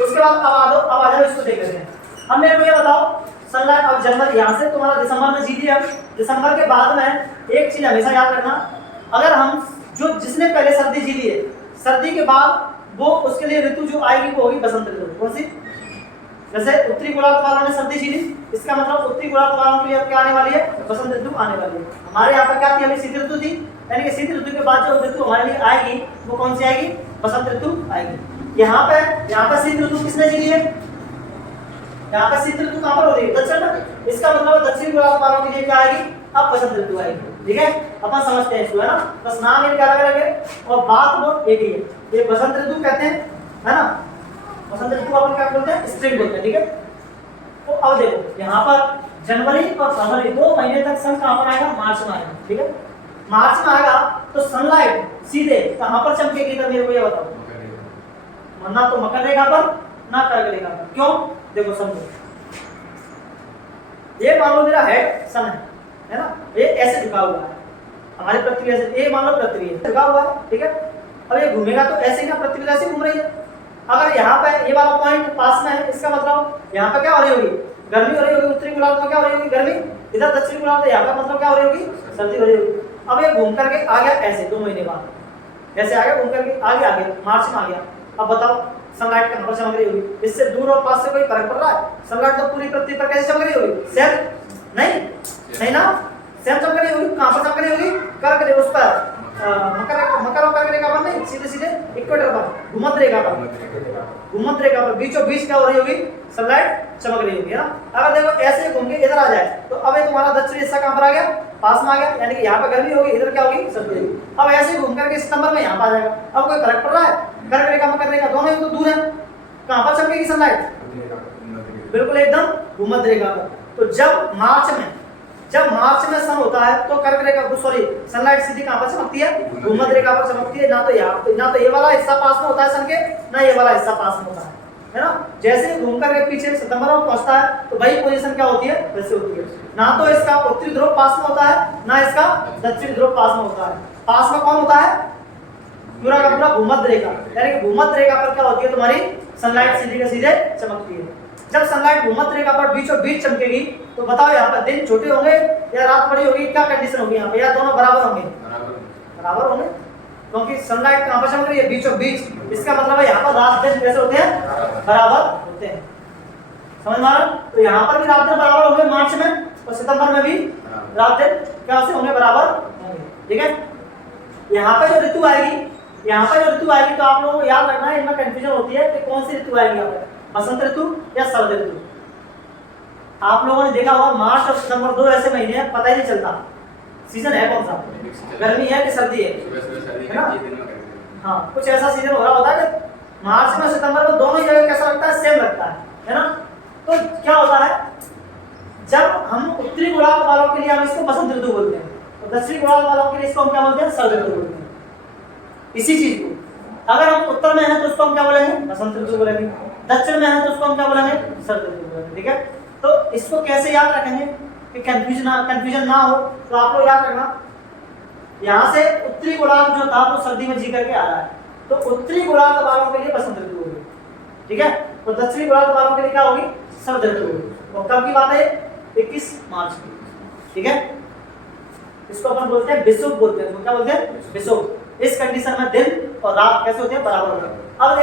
उसके बाद अब आ जाओ इसको देख लेते हैं। अब मेरे को ये बताओ सनलाइट अब जनवरी यहाँ से तुम्हारा दिसंबर में जी लिया। अब दिसंबर के बाद में एक चीज हमेशा याद रखना, अगर हम जिसने पहले सर्दी जी ली है, सर्दी के बाद वो उसके लिए ऋतु जो आएगी वो होगी बसंत ऋतु। कौन सी? जैसे उत्तरी गोलार्ध वालों ने सर्दी जी ली, इसका मतलब उत्तरी गोलार्ध वालों के लिए अब क्या आने वाली है? बसंत ऋतु आने वाली है। हमारे यहाँ पर क्या थी? अभी शीत ऋतु थी, यानी कि शीत ऋतु के बाद जो ऋतु हमारे लिए आएगी वो कौन सी आएगी? बसंत ऋतु आएगी। यहाँ पे शीत ऋतु किसने जी ली है? यहाँ पे शीत ऋतु कहाँ पर हो रही है? दक्षिण में। इसका मतलब दक्षिण गोलार्ध वालों के लिए क्या आएगी? अब बसंत ऋतु आएगी। ठीक है, अपन समझते हैं इसको, है ना? बस नाम इनके अलग अलग है और बात वो एक ही है। ये बसंत ऋतु कहते हैं, है ना? बसंत ऋतु अपन क्या बोलते हैं? स्प्रिंग बोलते हैं। ठीक है, तो अब देखो यहाँ पर जनवरी और फरवरी 2 महीने तक सन कहाँ पर आएगा? मार्च में आएगा। ठीक है, मार्च में आएगा तो सनलाइट सीधे कहाँ पर चमकेगी? तो मेरे को ये बताओ, ना तो मकर रेखा पर ना कर्क रेखा पर। क्यों? देखो समझो, ये मान लो मेरा हेड सन है ना? ये ऐसे झुका हुआ है, हमारी पृथ्वी ऐसे, ये मान लो पृथ्वी है झुका हुआ है। ठीक है, अब ये घूमेगा तो ऐसे ही ना, पृथ्वी ऐसे घूम रही है। अगर यहाँ पे ये वाला पॉइंट पास में है, इसका मतलब यहाँ पे क्या हो रही होगी? गर्मी हो रही होगी। उत्तरी गोलार्ध में क्या हो रही होगी? गर्मी। इधर दक्षिणी गोलार्ध यहाँ का मतलब क्या हो रही होगी? सर्दी हो रही होगी। अब ये घूम करके आ गया ऐसे 2 महीने बाद, ऐसे आ गया घूम करके आ गया मार्च में आ गया। अब बताओ सनलाइट कहाँ पर चमक रही होगी? इससे दूर और पास से कोई फर्क पड़ रहा है? सनलाइट तो पूरी पृथ्वी पर कैसे चमक रही होगी? सेम नहीं ना, सेम चमक रही होगी। कहाँ पर चमक रही होगी? कर्क रेखा, उस पर मकर और कर्क रेखा पर नहीं, सीधे सीधे इक्वेटर पर, भूमध्य रेखा पर, भूमध्य रेखा पर बीचों बीच क्या हो रही होगी? सनलाइट चमक रही होगी, है ना? अगर देखो ऐसे घूम के इधर आ जाए तो अब ये तुम्हारा दक्षिणी हिस्सा कहाँ पर आ गया? पास में आ गया, यानी कि यहाँ पर गर्मी होगी, इधर क्या होगी? सर्दी होगी। अब ऐसे घूम करके सितंबर में यहाँ पर आ जाएगा। अब कोई फर्क पड़ रहा है? कर्क रेखा मकर रेखा दोनों ही तो दूर है, कहाँ पर चमकेगी सनलाइट? बिल्कुल एकदम भूमध्य रेखा पर। तो जब मार्च में सन होता है तो कर्क रेखा सॉरी सनलाइट सीधी कहाँ पर चमकती है? भूमध्य रेखा पर चमकती है। ना तो ये वाला हिस्सा पास में होता है सन के, ना ये वाला हिस्सा पास में होता है ना? जैसे ही घूम करके पीछे सितंबर में पहुंचता है तो वही पोजीशन क्या होती है? वैसे होती है। ना तो इसका उत्तरी ध्रुव पास में होता है, ना इसका दक्षिणी ध्रुव पास में होता है। पास में कौन होता है? पूरा का पूरा भूमध्य रेखा, यानी कि भूमध्य रेखा पर क्या होती है? तुम्हारी सनलाइट सीधे के सीधे चमकती है। जब सनलाइट भूमध्य रेखा पर बीचों बीच चमकेगी तो बताओ यहाँ पर दिन छोटे होंगे या रात बड़ी होगी? क्या कंडीशन होगी यहाँ पे? या दोनों बराबर होंगे? बराबर होंगे, क्योंकि सनलाइट कहाँ पर चमक रही है? बीचों बीच। इसका मतलब है यहाँ पर रात दिन कैसे होते हैं? बराबर होते हैं। समझ में आ रहा? तो यहाँ पर भी रात दिन बराबर होंगे मार्च में, और सितंबर में भी रात दिन क्या होंगे? बराबर होंगे। ठीक है, यहाँ पे जो ऋतु आएगी तो आप लोगों को याद रखना है, इनमें कंफ्यूजन होती है कि कौन सी ऋतु आएगी यहाँ पे, बसंत ऋतु या शरद ऋतु। आप लोगों ने देखा होगा मार्च और सितंबर 2 ऐसे महीने हैं, पता ही नहीं चलता सीजन है कौन सा, गर्मी है कि सर्दी है ना? हाँ, कुछ ऐसा सीजन हो रहा होता है कि मार्च में सितंबर में दोनों जगह कैसा लगता है? सेम लगता है ना? तो क्या होता है, जब हम उत्तरी गोलार्ध वालों के लिए हम इसको बसंत ऋतु बोलते हैं, तो दक्षिणी गोलार्ध वालों के लिए इसको हम क्या बोलते हैं? शरद ऋतु बोलते हैं। इसी चीज को अगर हम उत्तर में हैं तो उसको हम क्या बोलेंगे? बसंत ऋतु बोलेंगे। दक्षिण में हैं तो उसको हम क्या बोलेंगे? शरद ऋतु बोलेंगे। ठीक है, तो इसको कैसे याद रखेंगे कि कंफ्यूजन ना हो? तो आप लोग याद रखना, यहाँ से उत्तरी गोलार्ध जो था वो सर्दी में जी करके आ रहा है, तो उत्तरी गोलार्ध वालों के लिए बसंत ऋतु होगी। ठीक है, तो दक्षिणी गोलार्ध वालों के लिए क्या होगी? शरद ऋतु होगी। और कब की बात है? 21 मार्च की। ठीक है, इसको अपन बोलते हैं विषुव बोलते हैं। क्या बोलते हैं? विषुव। इस कंडीशन में दिन और रात कैसे होते हैं? बराबर होते हैं। अब